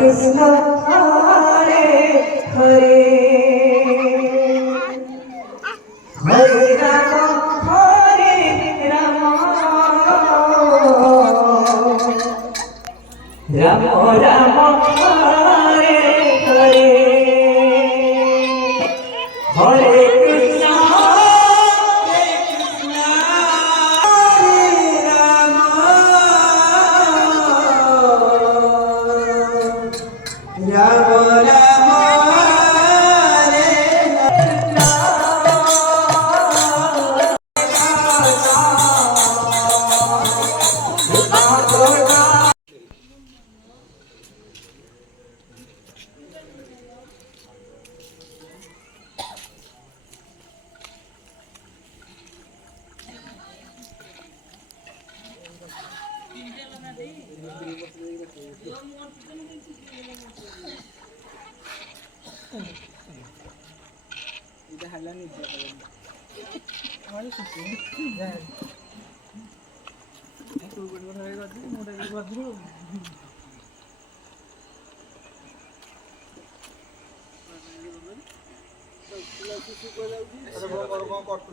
কৃষ্ণ হরে হরে হরে রাম রাম রাম হরে হরে হরে কৃষ্ণ রাম রাম এটা হালানি আমাদের কিছু একটু গড়বড় হয়ে গেছে মোটা কি বাদরু আরে বড় বড় করতে